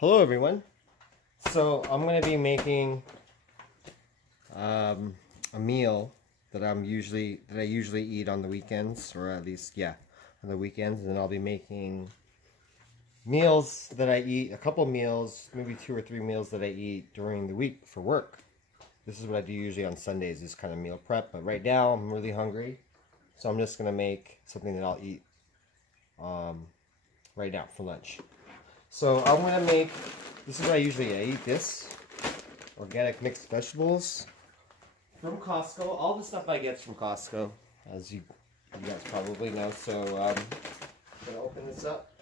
Hello everyone. So I'm going to be making a meal that I usually eat on the weekends, or at least on the weekends, and I'll be making meals that I eat, a couple meals, maybe 2 or 3 meals that I eat during the week for work. This is what I do usually on Sundays, this kind of meal prep, but right now I'm really hungry, so I'm just going to make something that I'll eat right now for lunch. So I'm going to make, this is what I usually eat, this organic mixed vegetables from Costco. All the stuff I get from Costco, as you guys probably know. So I'm going to open this up.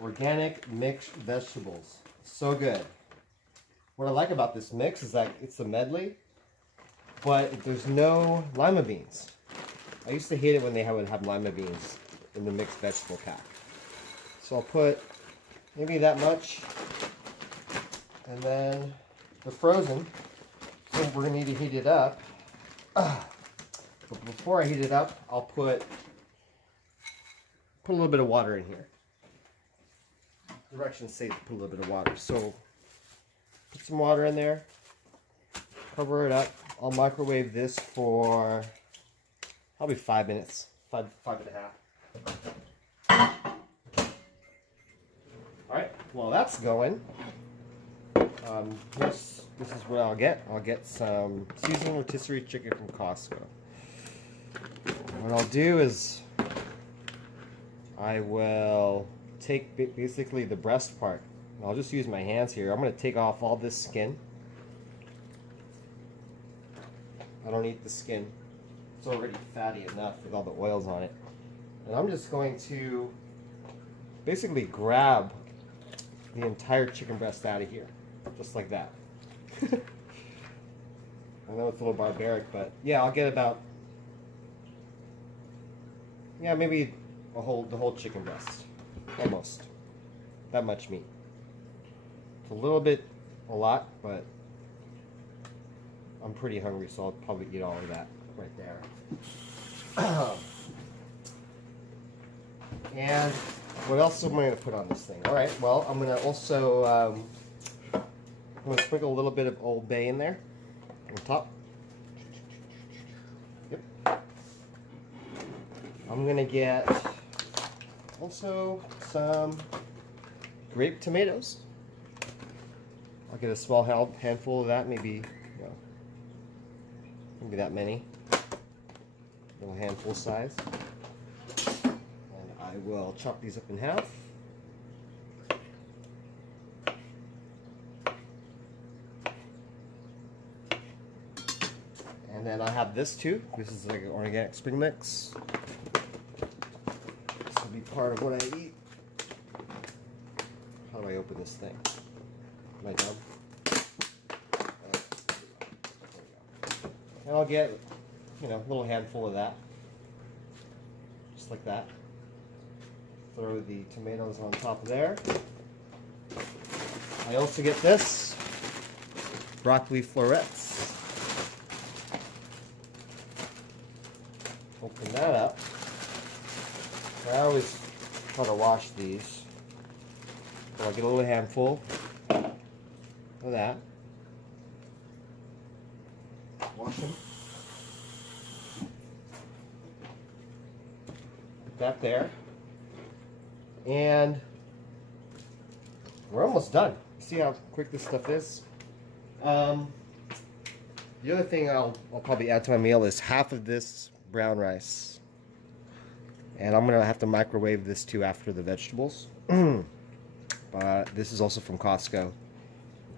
Organic mixed vegetables. So good. What I like about this mix is that it's a medley, but there's no lima beans. I used to hate it when they would have lima beans in the mixed vegetable pack. So I'll put maybe that much, and then the frozen, so we're going to need to heat it up. But before I heat it up, I'll put a little bit of water in here. Directions say to put a little bit of water. So put some water in there, cover it up. I'll microwave this for probably 5 minutes, five and a half. All right, while that's going, this is what I'll get. I'll get some seasoned rotisserie chicken from Costco. What I'll do is I will take basically the breast part. I'll just use my hands here. I'm going to take off all this skin. I don't eat the skin. It's already fatty enough with all the oils on it. And I'm just going to basically grab the entire chicken breast out of here. Just like that. I know it's a little barbaric, but yeah, I'll get about, maybe the whole chicken breast. Almost. That much meat. It's a lot, but I'm pretty hungry, so I'll probably eat all of that right there. And what else am I going to put on this thing? All right, well, I'm going to also I'm going to sprinkle a little bit of Old Bay in there on top. Yep. I'm going to get also some grape tomatoes. I'll get a small handful of that, maybe that many. Little handful size. And I will chop these up in half. And then I have this too. This is like an organic spring mix. This will be part of what I eat. How do I open this thing? Am I done? And I'll get, a little handful of that. Just like that. Throw the tomatoes on top of there. I also get this. Broccoli florets. Open that up. I always try to wash these. So I'll get a little handful of that. Wash them. Put that there. And we're almost done. See how quick this stuff is? The other thing I'll probably add to my meal is half of this brown rice. And I'm going to have to microwave this too after the vegetables. But this is also from Costco.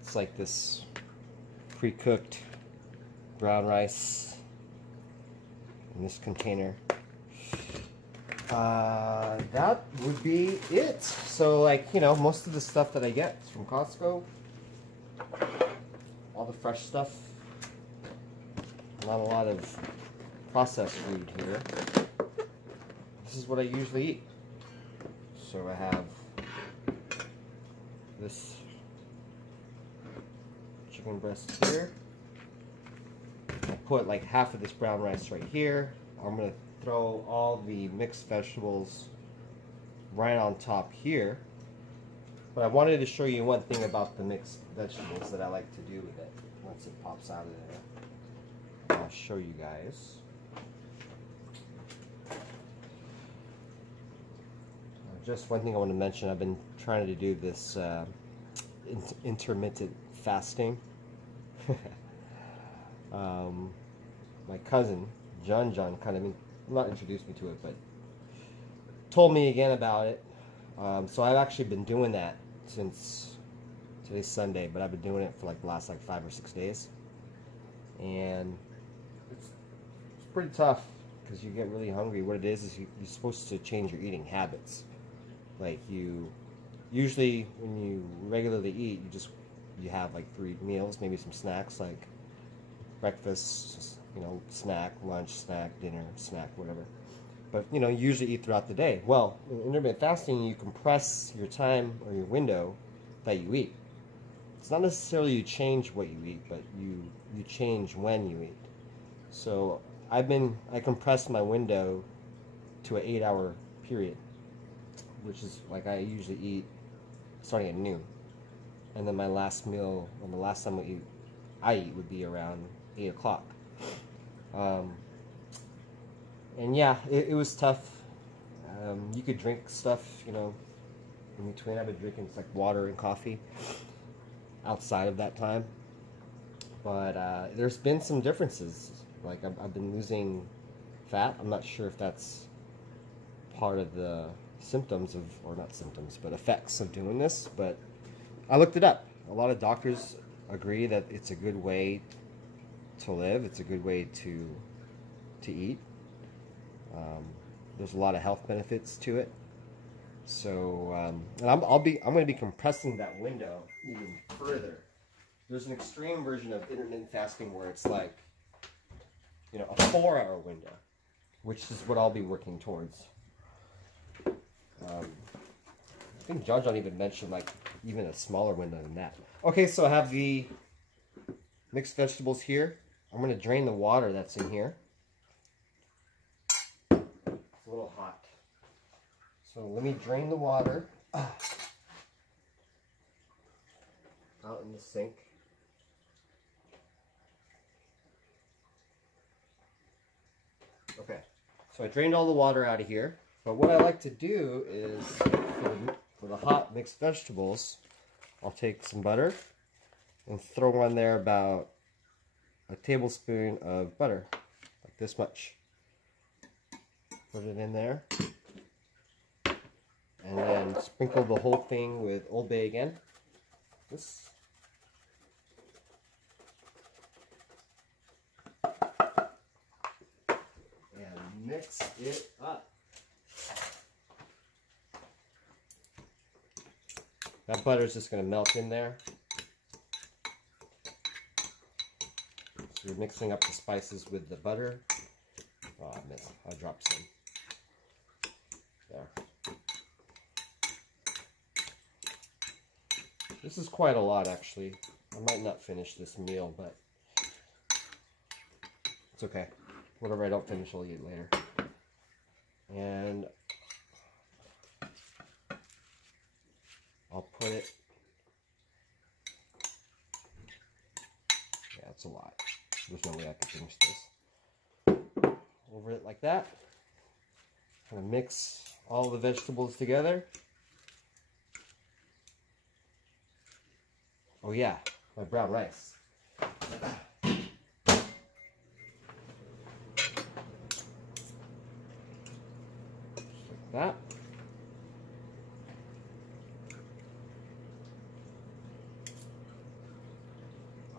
It's like this pre-cooked brown rice in this container. That would be it. So most of the stuff that I get is from Costco. All the fresh stuff. Not a lot of processed food here. This is what I usually eat. So I have this chicken breast here. I put like half of this brown rice right here. I'm going to throw all the mixed vegetables right on top here. But I wanted to show you one thing about the mixed vegetables that I like to do with it once it pops out of there. I'll show you guys. Just one thing I want to mention, I've been trying to do this intermittent fasting. My cousin, John kind of, not introduced me to it, but told me again about it. So I've actually been doing that since today's Sunday, but I've been doing it for like the last 5 or 6 days. And it's pretty tough because you get really hungry. What it is you're supposed to change your eating habits. Like usually when you regularly eat, you have like 3 meals, maybe some snacks like breakfast, snack, lunch, snack, dinner, snack, whatever. But you usually eat throughout the day. Well, in intermittent fasting, you compress your time or your window that you eat. It's not necessarily you change what you eat, but you change when you eat. So I compressed my window to an 8-hour period, which is like I usually eat starting at noon, and then my last meal, or the last time I eat would be around 8 o'clock. And yeah, it was tough. You could drink stuff, in between. I've been drinking like water and coffee outside of that time, but there's been some differences. Like I've been losing fat. I'm not sure if that's part of the symptoms of, or not symptoms, but effects of doing this, but I looked it up. A lot of doctors agree that it's a good way to live. It's a good way to eat. There's a lot of health benefits to it. So, and I'm going to be compressing that window even further. There's an extreme version of intermittent fasting where it's like, a 4-hour window, which is what I'll be working towards. I think John even mentioned like even a smaller window than that. Okay, so I have the mixed vegetables here. I'm going to drain the water that's in here. It's a little hot. So let me drain the water out in the sink. Okay, so I drained all the water out of here. But what I like to do is, for the hot mixed vegetables, I'll take some butter and throw on there about a tablespoon of butter, like this much. Put it in there. And then sprinkle the whole thing with Old Bay again. This. And mix it up. That butter is just going to melt in there. So you're mixing up the spices with the butter. Oh, I missed. I dropped some. There. This is quite a lot, actually. I might not finish this meal, but it's okay. Whatever I don't finish, I'll eat later. And I'll put it, yeah, it's a lot. There's no way I can finish this. Over it like that. I'm gonna mix all the vegetables together. Oh yeah, my brown rice. Just like that.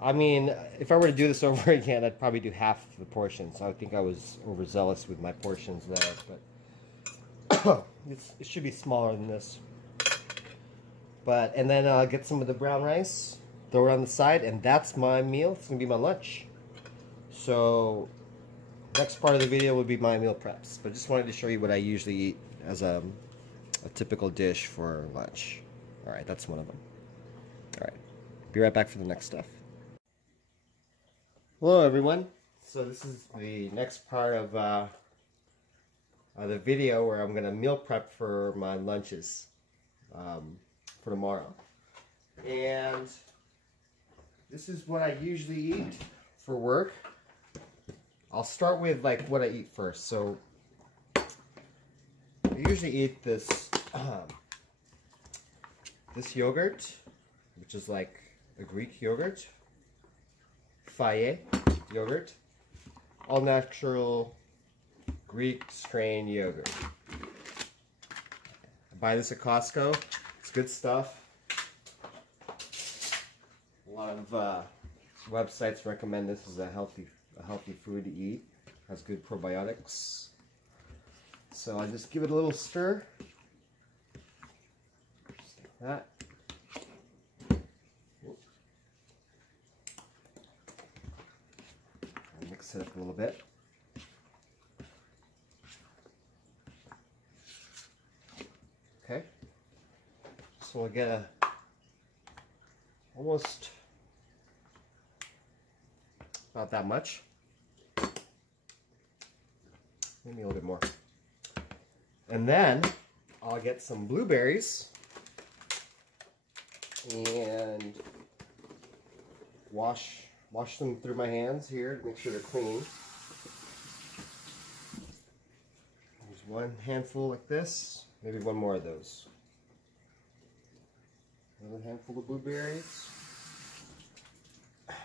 I mean, if I were to do this over again, I'd probably do half the portion. So I think I was overzealous with my portions there, but it should be smaller than this. And then I'll get some of the brown rice, throw it on the side, and that's my meal. It's gonna be my lunch. So next part of the video will be my meal preps. But I just wanted to show you what I usually eat as a typical dish for lunch. All right, that's one of them. All right, be right back for the next stuff. Hello everyone. So this is the next part of the video where I'm going to meal prep for my lunches for tomorrow. And this is what I usually eat for work. I'll start with like what I eat first. So I usually eat this this yogurt, which is like a Greek yogurt, Faye yogurt, all natural Greek strain yogurt. I buy this at Costco. It's good stuff. A lot of websites recommend this as a healthy food to eat. Has good probiotics. So I just give it a little stir. Just like that. I'll mix it up a little bit. Okay. So we'll get a almost about that much. Maybe a little bit more. And then I'll get some blueberries and wash them through my hands here to make sure they're clean. There's one handful like this, maybe one more of those. Another handful of blueberries. Like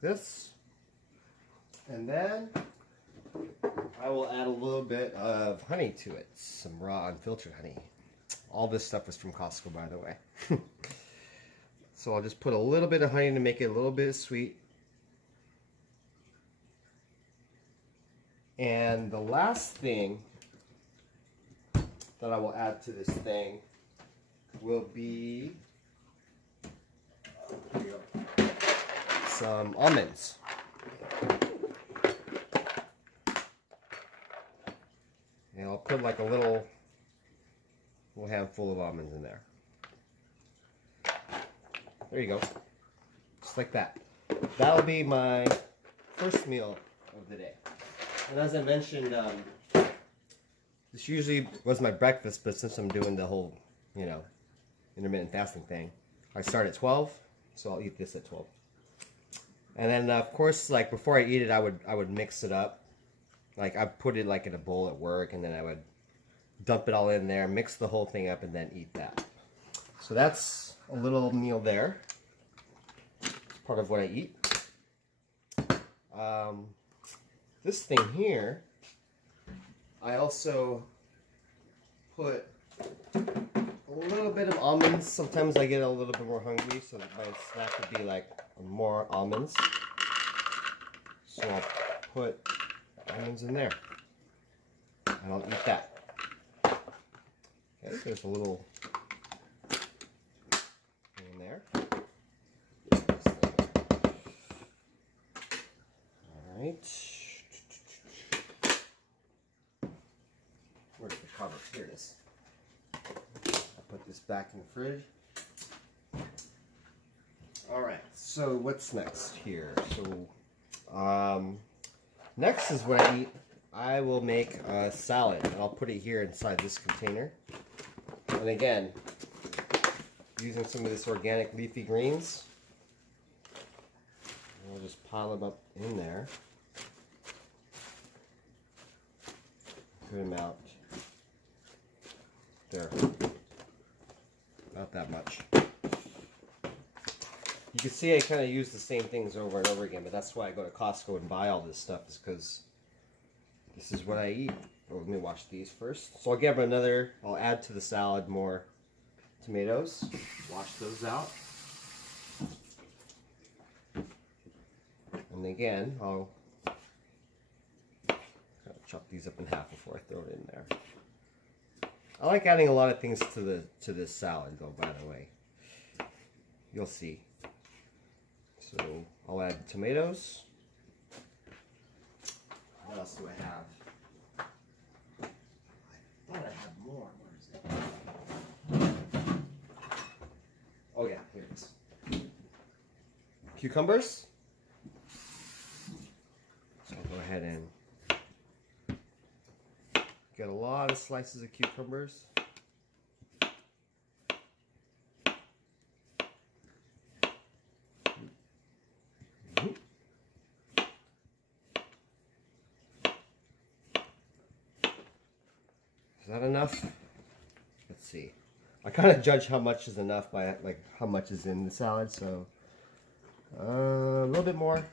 this. And then I will add a little bit of honey to it. Some raw unfiltered honey. All this stuff is from Costco, by the way. So I'll just put a little bit of honey to make it a little bit sweet. And the last thing that I will add to this thing will be some almonds. And I'll put like a little handful of almonds in there. There you go. Just like that. That'll be my first meal of the day. And as I mentioned, this usually was my breakfast, but since I'm doing the whole, you know, intermittent fasting thing, I start at 12, so I'll eat this at 12. And then, of course, like before I eat it, I would mix it up. Like I put it like in a bowl at work, and then I would dump it all in there, mix the whole thing up, and then eat that. So that's a little meal there. It's part of what I eat. This thing here, I also put a little bit of almonds. Sometimes I get a little bit more hungry, so my snack would be like more almonds. So I'll put almonds in there, and I'll eat that. Okay, there's a little thing in there. All right. Where's the cover? Here it is. I'll put this back in the fridge. Alright, so what's next here? So, next is what I eat. I will make a salad, and I'll put it here inside this container. And again, using some of this organic leafy greens, we'll just pile them up in there. Good amount. There. Not that much. You can see I kind of use the same things over and over again, but that's why I go to Costco and buy all this stuff, is because this is what I eat. Oh, let me wash these first. So I'll get another, I'll add to the salad more tomatoes. Wash those out. And again, I'll chop these up in half before I throw it in there. I like adding a lot of things to this salad, though, by the way. You'll see. So I'll add tomatoes. What else do I have? I thought I had more. Where is it? Oh yeah, here it is. Cucumbers. So I'll go ahead and get a lot of slices of cucumbers. Is that enough? Let's see. I kind of judge how much is enough by like how much is in the salad, so a little bit more.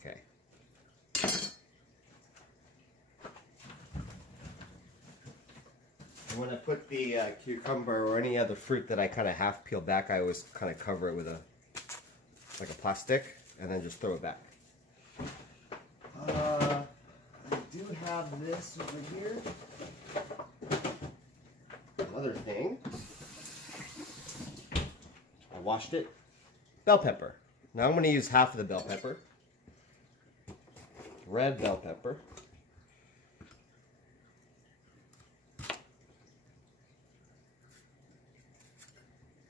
Okay. And when I put the cucumber or any other fruit that I kind of half peel back, I always kind of cover it with a plastic and then just throw it back. I do have this over here. Another thing. I washed it. Bell pepper. Now I'm going to use half of the bell pepper. Red bell pepper.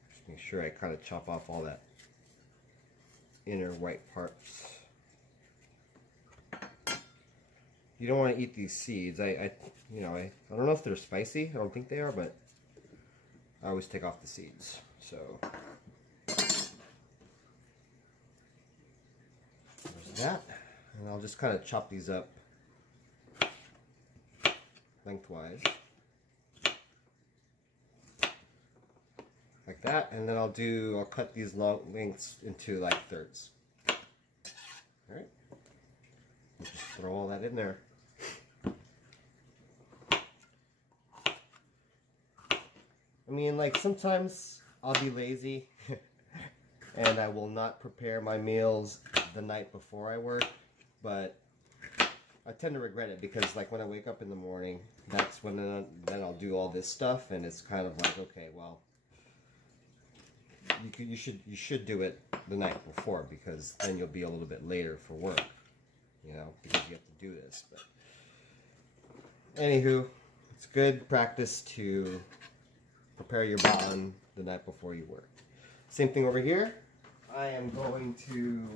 Just make sure I kind of chop off all that inner white parts. You don't want to eat these seeds. I don't know if they're spicy. I don't think they are, but I always take off the seeds. So there's that, and I'll just kind of chop these up lengthwise like that, and then I'll cut these long lengths into like thirds. All right, just throw all that in there. I mean, like, sometimes I'll be lazy and I will not prepare my meals the night before I work, but I tend to regret it because, like, when I wake up in the morning, that's when then I'll do all this stuff, and it's kind of like, okay, well, you should do it the night before, because then you'll be a little bit later for work, you know, because you have to do this. But anywho, it's good practice to prepare your baon the night before you work. Same thing over here. I am going to...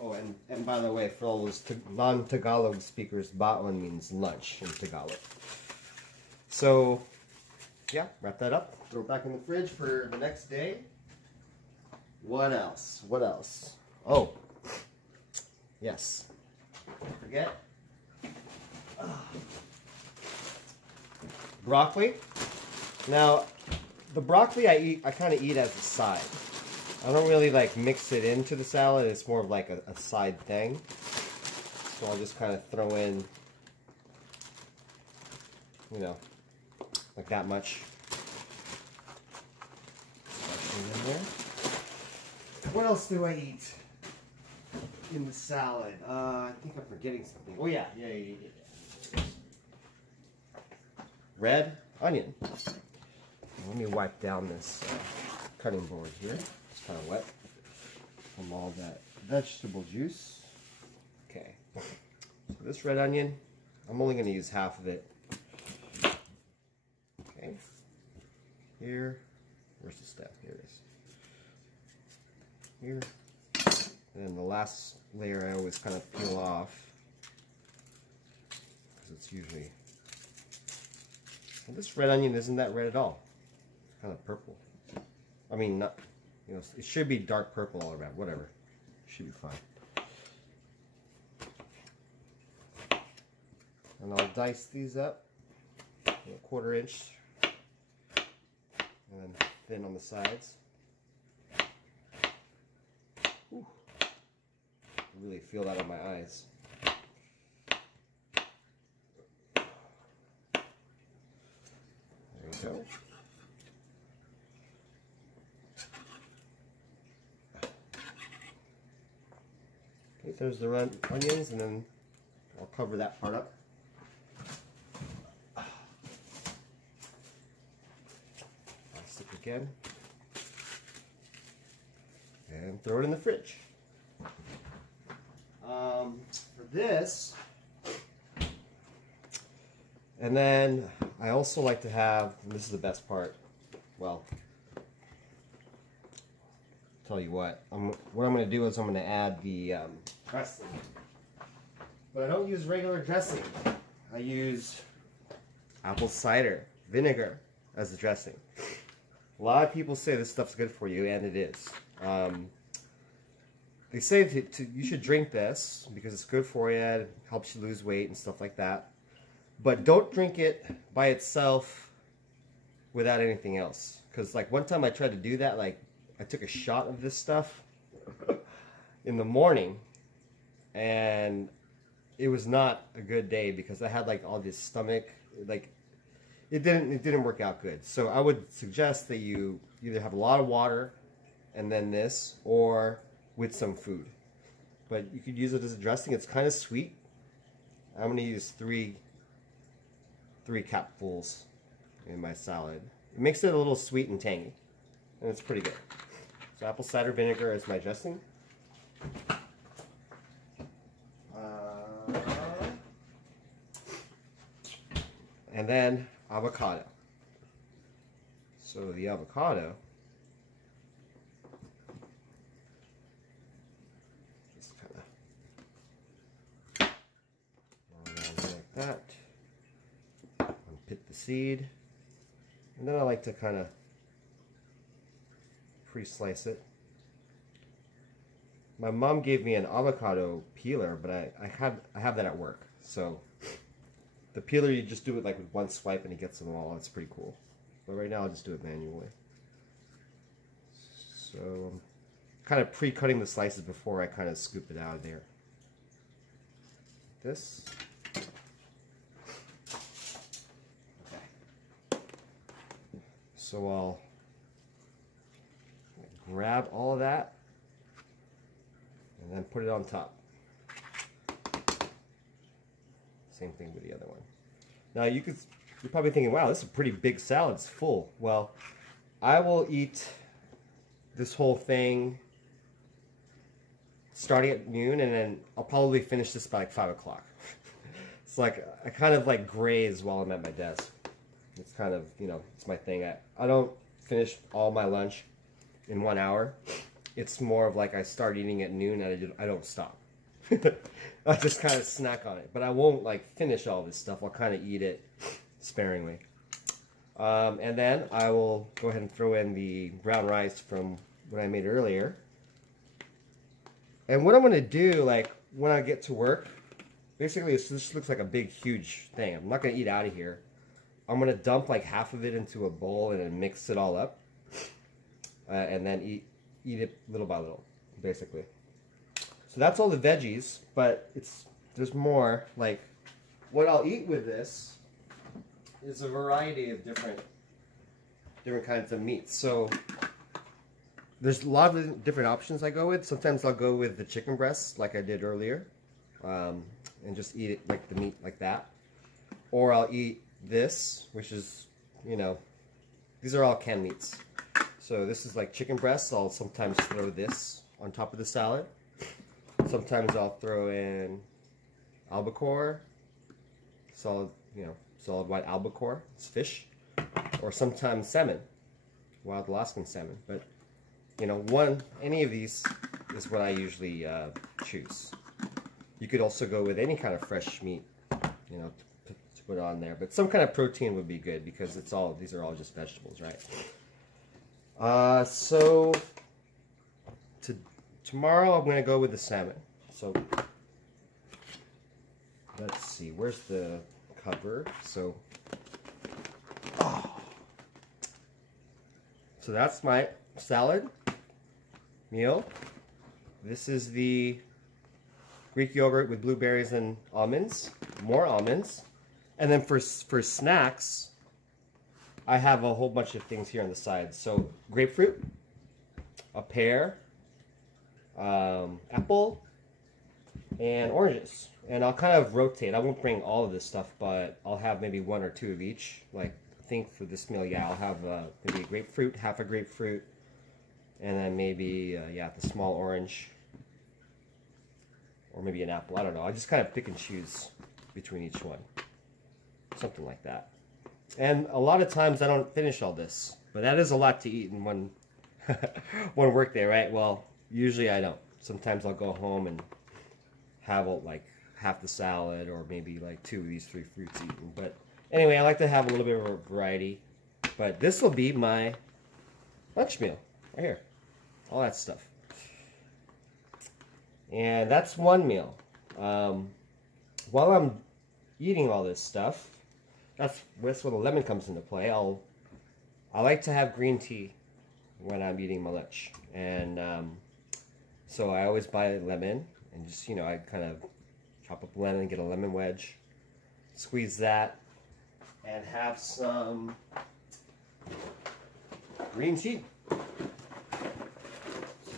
Oh, and by the way, for all those non-Tagalog speakers, baon means lunch in Tagalog. So, yeah, wrap that up. Throw it back in the fridge for the next day. What else? What else? Oh, yes. Don't forget. Broccoli. Now, the broccoli I kind of eat as a side. I don't really like mix it into the salad. It's more of like a side thing. So I'll just kind of throw in, you know, like that much. In there. What else do I eat in the salad? I think I'm forgetting something. Oh yeah. Red onion. Let me wipe down this cutting board here. It's kind of wet from all that vegetable juice. Okay. So this red onion, I'm only going to use half of it. Okay. Here. Where's the stem? Here it is. Here. And then the last layer I always kind of peel off, because it's usually... And this red onion isn't that red at all. It's kind of purple. I mean, not, you know, it should be dark purple all around. Whatever. Should be fine. And I'll dice these up, a 1/4 inch, and then thin on the sides. Ooh. I really feel that on my eyes. There you go. Okay, there's the onions, and then I'll cover that part up. Plastic again. And throw it in the fridge. For this, and then I also like to have, and this is the best part, well, tell you what I'm going to do is I'm going to add the dressing. But I don't use regular dressing. I use apple cider vinegar as the dressing. A lot of people say this stuff's good for you, and it is. They say you should drink this because it's good for you, it helps you lose weight and stuff like that. But don't drink it by itself without anything else. Because like one time I tried to do that, like I took a shot of this stuff in the morning, and it was not a good day because I had like all this stomach, like it didn't work out good. So I would suggest that you either have a lot of water and then this, or with some food. But you could use it as a dressing. It's kind of sweet. I'm going to use three capfuls in my salad. It makes it a little sweet and tangy, and it's pretty good. So apple cider vinegar is my dressing. And then avocado. So the avocado, just kind of roll around like that. Unpit the seed, and then I like to kind of pre-slice it. My mom gave me an avocado peeler, but I have that at work. So the peeler, you just do it like with one swipe and it gets them all. It's pretty cool. But right now I'll just do it manually. So I'm kind of pre-cutting the slices before I kind of scoop it out of there. This. Okay. So I'll grab all of that and then put it on top. Same thing with the other one. Now you're probably thinking, wow, this is a pretty big salad, it's full. Well, I will eat this whole thing starting at noon, and then I'll probably finish this by like 5 o'clock. It's like, I kind of like graze while I'm at my desk. It's kind of, you know, it's my thing. I don't finish all my lunch in 1 hour. It's more of like I start eating at noon and I don't stop. I just kind of snack on it, but I won't like finish all this stuff. I'll kind of eat it sparingly. And then I will go ahead and throw in the brown rice from what I made earlier. And what I'm going to do, like when I get to work, basically this looks like a big, huge thing. I'm not going to eat out of here. I'm going to dump like half of it into a bowl and then mix it all up. And then eat it little by little, basically. So that's all the veggies, but there's more. Like what I'll eat with this is a variety of different kinds of meats. So there's a lot of different options I go with. Sometimes I'll go with the chicken breasts like I did earlier, and just eat it like the meat like that. Or I'll eat this, which is, you know, these are all canned meats. So this is like chicken breasts. I'll sometimes throw this on top of the salad. Sometimes I'll throw in albacore, solid white albacore, it's fish, or sometimes salmon, wild Alaskan salmon. But you know, any of these is what I usually choose. You could also go with any kind of fresh meat, you know, to put on there. But some kind of protein would be good because these are all just vegetables, right? So tomorrow I'm going to go with the salmon. So let's see, where's the cover? So that's my salad meal. This is the Greek yogurt with blueberries and almonds, more almonds. And then for snacks, I have a whole bunch of things here on the side. So grapefruit, a pear, apple, and oranges. And I'll kind of rotate. I won't bring all of this stuff, but I'll have maybe 1 or 2 of each. Like, I think for this meal, yeah, I'll have maybe a grapefruit, half a grapefruit, and then maybe, the small orange, or maybe an apple. I don't know. I just kind of pick and choose between each one. Something like that. And a lot of times I don't finish all this, but that is a lot to eat in one one work day, right? Well, usually I don't. Sometimes I'll go home and have like half the salad or maybe like 2 of these 3 fruits eaten. But anyway, I like to have a little bit of a variety. But this will be my lunch meal right here. All that stuff. And that's one meal. While I'm eating all this stuff, that's where the lemon comes into play. I like to have green tea when I'm eating my lunch. And so I always buy a lemon and just, you know, I kind of chop up a lemon, get a lemon wedge, squeeze that, and have some green tea. Some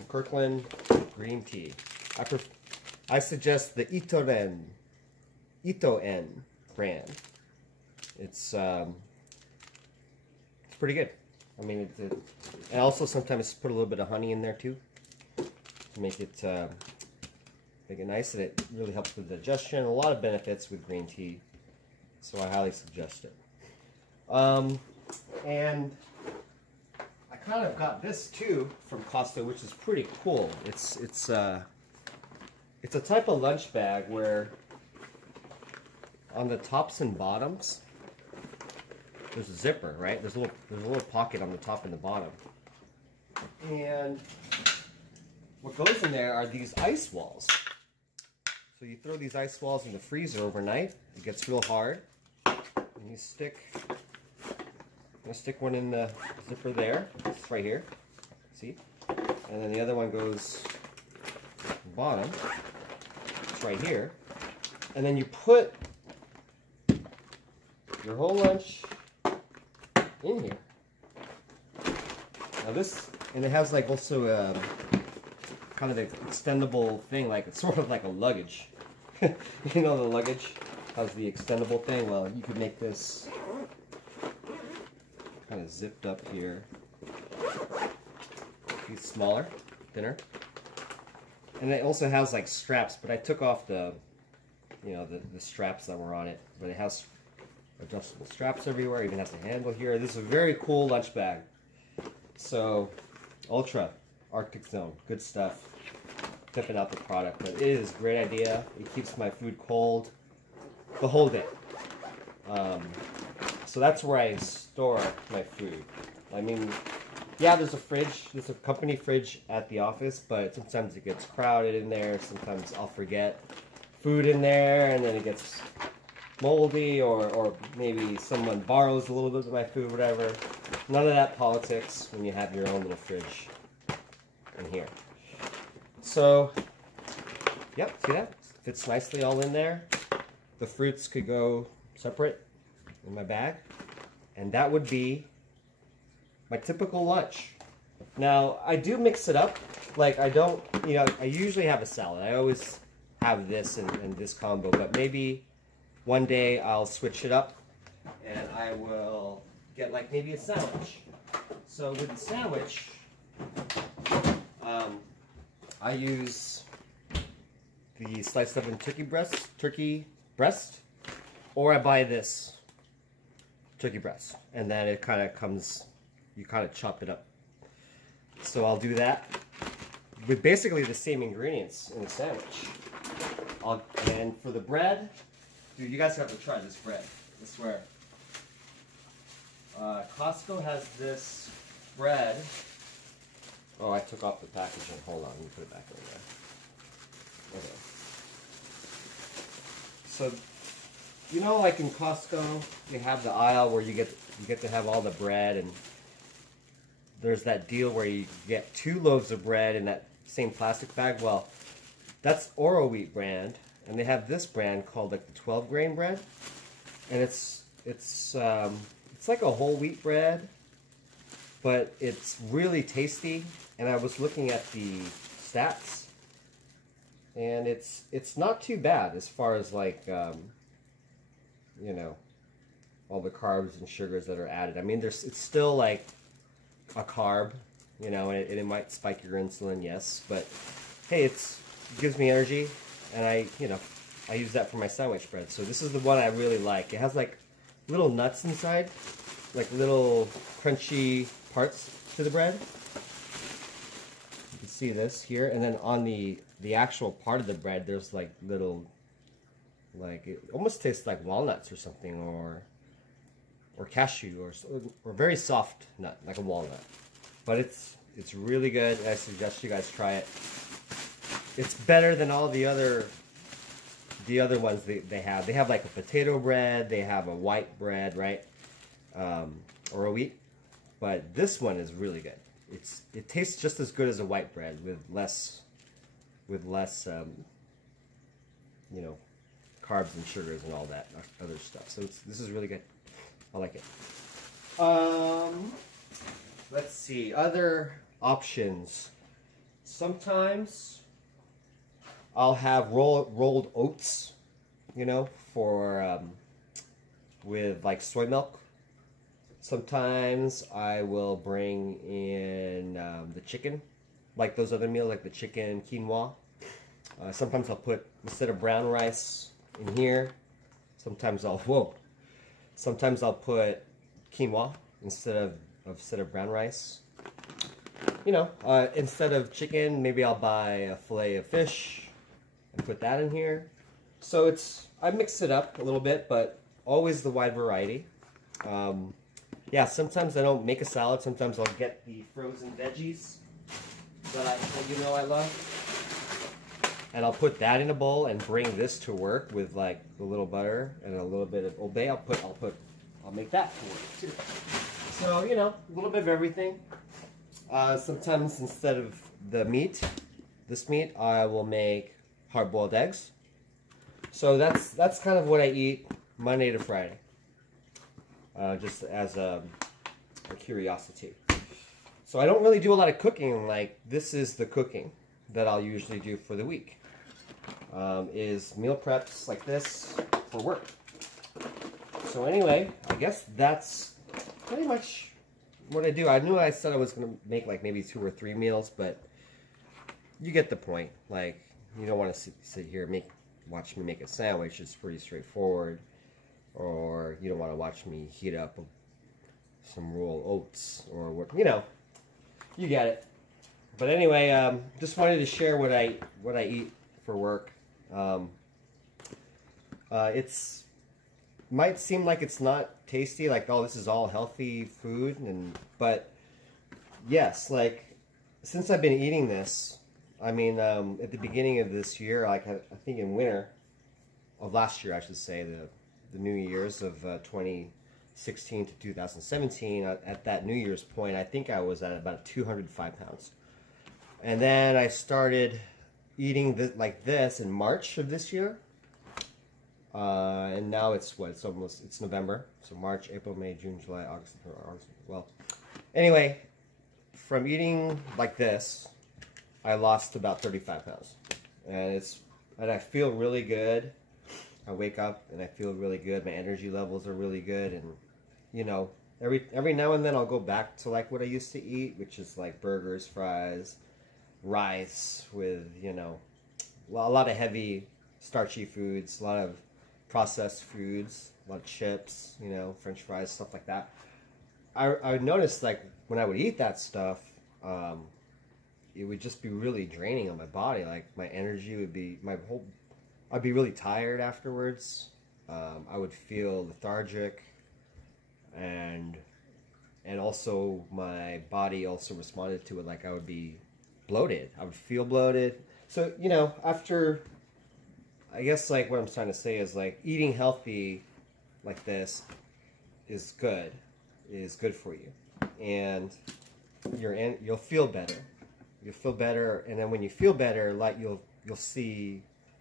Kirkland green tea. I suggest the Ito-En brand. It's pretty good. I mean, and also sometimes put a little bit of honey in there too to make it nice, and it really helps with digestion. A lot of benefits with green tea, so I highly suggest it. And I kind of got this too from Costco, which is pretty cool. It's a type of lunch bag where on the tops and bottoms there's a zipper, right? There's a little pocket on the top and the bottom. And what goes in there are these ice walls. So you throw these ice walls in the freezer overnight. It gets real hard. And you stick one in the zipper there. It's right here. See? And then the other one goes to the bottom. It's right here. And then you put your whole lunch in here. Now this, and it has like also a kind of an extendable thing, like it's sort of like a luggage. You know, the luggage has the extendable thing. Well, you could make this kind of zipped up here. It's smaller, thinner, and it also has like straps. But I took off the, you know, the straps that were on it. But it has adjustable straps everywhere. Even has a handle here. This is a very cool lunch bag. So, Ultra Arctic Zone, good stuff. Tipping out the product, but it is a great idea. It keeps my food cold the whole day. So that's where I store my food. I mean, yeah, there's a fridge. There's a company fridge at the office, but sometimes it gets crowded in there. Sometimes I'll forget food in there, and then it gets moldy, or maybe someone borrows a little bit of my food, whatever. None of that politics when you have your own little fridge in here. So, yep, see that? Fits nicely all in there. The fruits could go separate in my bag, and that would be my typical lunch. Now, I do mix it up. Like, I don't, you know, I usually have a salad. I always have this and this combo, but maybe one day I'll switch it up and I will get like maybe a sandwich. So with the sandwich, I use the sliced up in turkey breast, or I buy this turkey breast, and then it kind of comes, you kind of chop it up. So I'll do that with basically the same ingredients in the sandwich. And for the bread, dude, you guys have to try this bread, I swear. Costco has this bread. Oh, I took off the packaging. Hold on, let me put it back in there. Okay. So, you know, like in Costco, you have the aisle where you get to have all the bread, and there's that deal where you get 2 loaves of bread in that same plastic bag. Well, that's Oro Wheat brand, and they have this brand called like the 12-grain bread, and it's like a whole wheat bread, but it's really tasty. And I was looking at the stats, and it's not too bad as far as like you know, all the carbs and sugars that are added. I mean, it's still like a carb, you know, and it might spike your insulin, yes, but hey, it gives me energy, and I use that for my sandwich bread. So this is the one I really like. It has like little nuts inside, like little crunchy parts to the bread. see this here, and then on the actual part of the bread, there's like little, like it almost tastes like walnuts or something, or cashew, or very soft nut, like a walnut. But it's really good. I suggest you guys try it. It's better than all the other ones they have. They have like a potato bread, they have a white bread, right? Or a wheat. But this one is really good. It tastes just as good as a white bread with less you know, carbs and sugars and all that other stuff. So this is really good. I like it. Let's see, other options. Sometimes I'll have rolled oats, you know, for with like soy milk. Sometimes I will bring in the chicken, like those other meals, like the chicken quinoa. Sometimes I'll put, instead of brown rice in here, sometimes I'll put quinoa instead of brown rice. You know, instead of chicken, maybe I'll buy a fillet of fish and put that in here. So I mix it up a little bit, but always the wide variety. Yeah, sometimes I don't make a salad. Sometimes I'll get the frozen veggies that you know I love, and I'll put that in a bowl and bring this to work with like a little butter and a little bit of Old Bay. I'll make that to work too. So you know, a little bit of everything. Sometimes instead of this meat, I will make hard-boiled eggs. So that's kind of what I eat Monday to Friday. Just as a curiosity. So I don't really do a lot of cooking. Like, this is the cooking that I'll usually do for the week. Is meal preps like this for work. So anyway, I guess that's pretty much what I do. I knew I said I was going to make like maybe 2 or 3 meals, but you get the point. Like, you don't want to sit here and watch me make a sandwich. It's pretty straightforward. Or you don't want to watch me heat up some rolled oats, or what, you know, you get it. But anyway, just wanted to share what I eat for work. It's might seem like it's not tasty, like, oh, this is all healthy food, but yes, like, since I've been eating this, I mean, at the beginning of this year, like I think in winter of last year, I should say, the New Year's of 2016 to 2017, at that New Year's point, I think I was at about 205 pounds. And then I started eating like this in March of this year. And now it's November. So March, April, May, June, July, August, well, anyway, from eating like this, I lost about 35 pounds. And I feel really good. I wake up and I feel really good. My energy levels are really good, and you know, every now and then I'll go back to like what I used to eat, which is like burgers, fries, rice with, you know, a lot of heavy starchy foods, a lot of processed foods, a lot of chips, you know, French fries, stuff like that. I noticed like when I would eat that stuff, it would just be really draining on my body. Like my energy would be, I'd be really tired afterwards. I would feel lethargic, and also my body also responded to it. Like I would be bloated. I would feel bloated. So, you know, after, I guess like what I'm trying to say is like eating healthy like this is good for you, and you'll feel better. You'll feel better, and then when you feel better, like you'll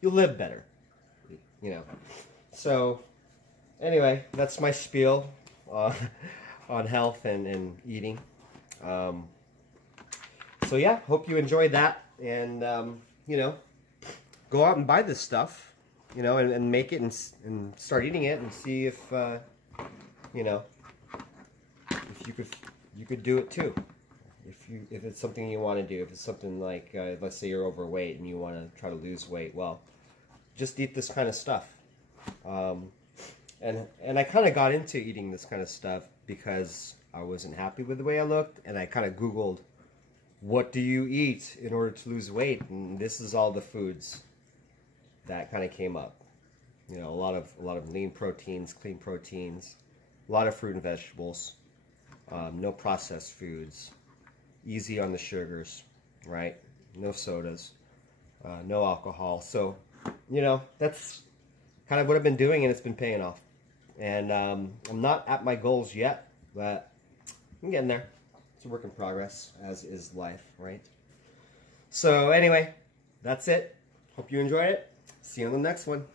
live better, you know. So anyway, that's my spiel on health and eating. So yeah, hope you enjoyed that, and you know, go out and buy this stuff, you know, and make it and start eating it, and see if you know, if you could do it too. If it's something you want to do, if it's something like, let's say you're overweight and you want to try to lose weight, well, just eat this kind of stuff. And I kind of got into eating this kind of stuff because I wasn't happy with the way I looked, and I kind of Googled what do you eat in order to lose weight? And this is all the foods that kind of came up. You know, a lot of lean proteins, clean proteins, a lot of fruit and vegetables, no processed foods, easy on the sugars, right? No sodas, no alcohol. So, you know, that's kind of what I've been doing, and it's been paying off. And I'm not at my goals yet, but I'm getting there. It's a work in progress, as is life, right? So anyway, that's it. Hope you enjoyed it. See you on the next one.